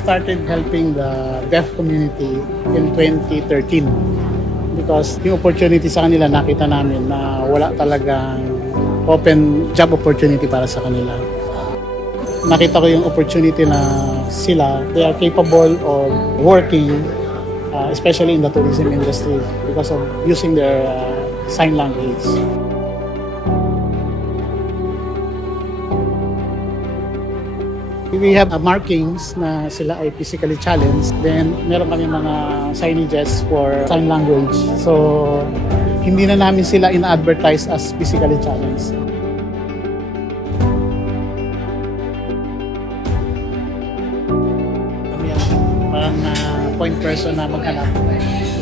started helping the deaf community in 2013 because yung opportunity sa kanila nakita namin na wala talagang open job opportunity para sa kanila. Nakita ko yung opportunity na sila, they are capable of working, especially in the tourism industry because of using their sign language. We have markings na sila ay physically challenged. Then, meron kami mga signages for sign language. So, hindi na namin sila in-advertise as physically challenged. Parang point person na maghanap.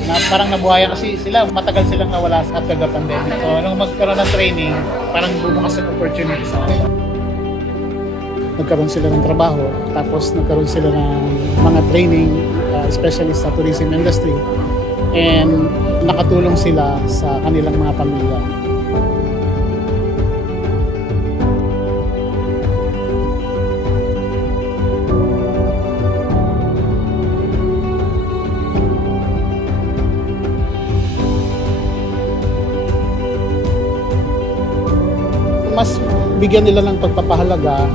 Na parang nabuhayan kasi sila, matagal silang nawala after the pandemic. So, nung magkaroon ng training, parang bumukas ang opportunity sa kanila. Nagkaroon sila ng trabaho, tapos nagkaroon sila ng mga training, especially sa tourism industry, and nakatulong sila sa kanilang mga pamilya. Mas bigyan nila ng pagpapahalaga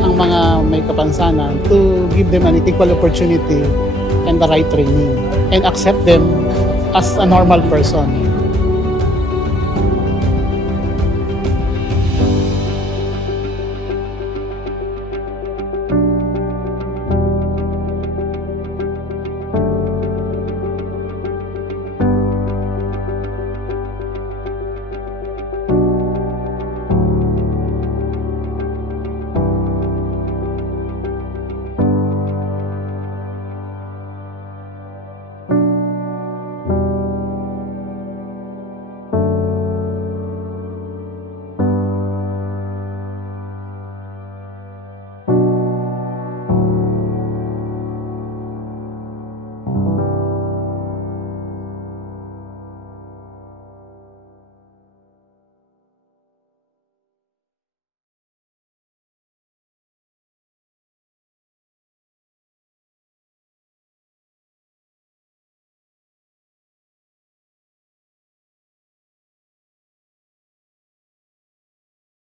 ang mga may kapansanan to give them an equal opportunity and the right training and accept them as a normal person.